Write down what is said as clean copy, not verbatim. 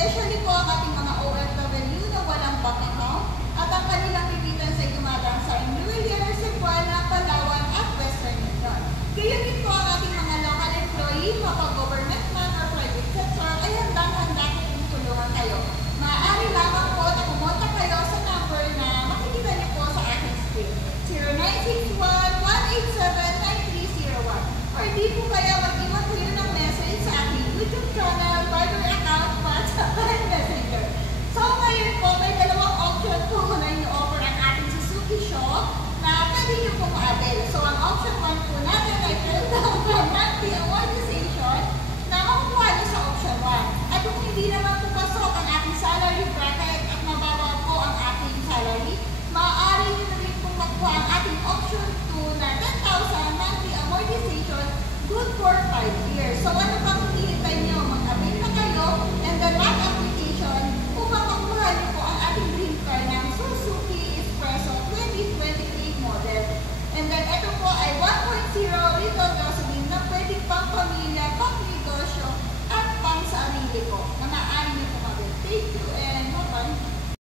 especially po ang ating mga OFW na walang bank account at ang kanilang remittance ay dumadaan sa Enrulia, Cebuana, Palawan at Western Union. Gayon din po ang ating mga local employee, mapag-government man or private sector ay handang-handa kung tulungan kayo. Maaari lamang po na pumunta kayo sa number na makikita niyo po sa aking screen, 0961-187-9301. Or di po kaya mag-iwan kayo ng message sa aking YouTube channel, Viber account, WhatsApp, and Messenger. So ngayon po, may dalawang option po na i-offer ang ating Suzuki shop na pwede niyo po ma-avail. So ang option 1 po natin ay fill down from monthly amortization na makukuha niyo sa option 1. At kung hindi naman po pasok ang ating salary bracket at mababa po ang ating salary, maaari niyo na rin po makuha ang ating option 2 na 10,000 na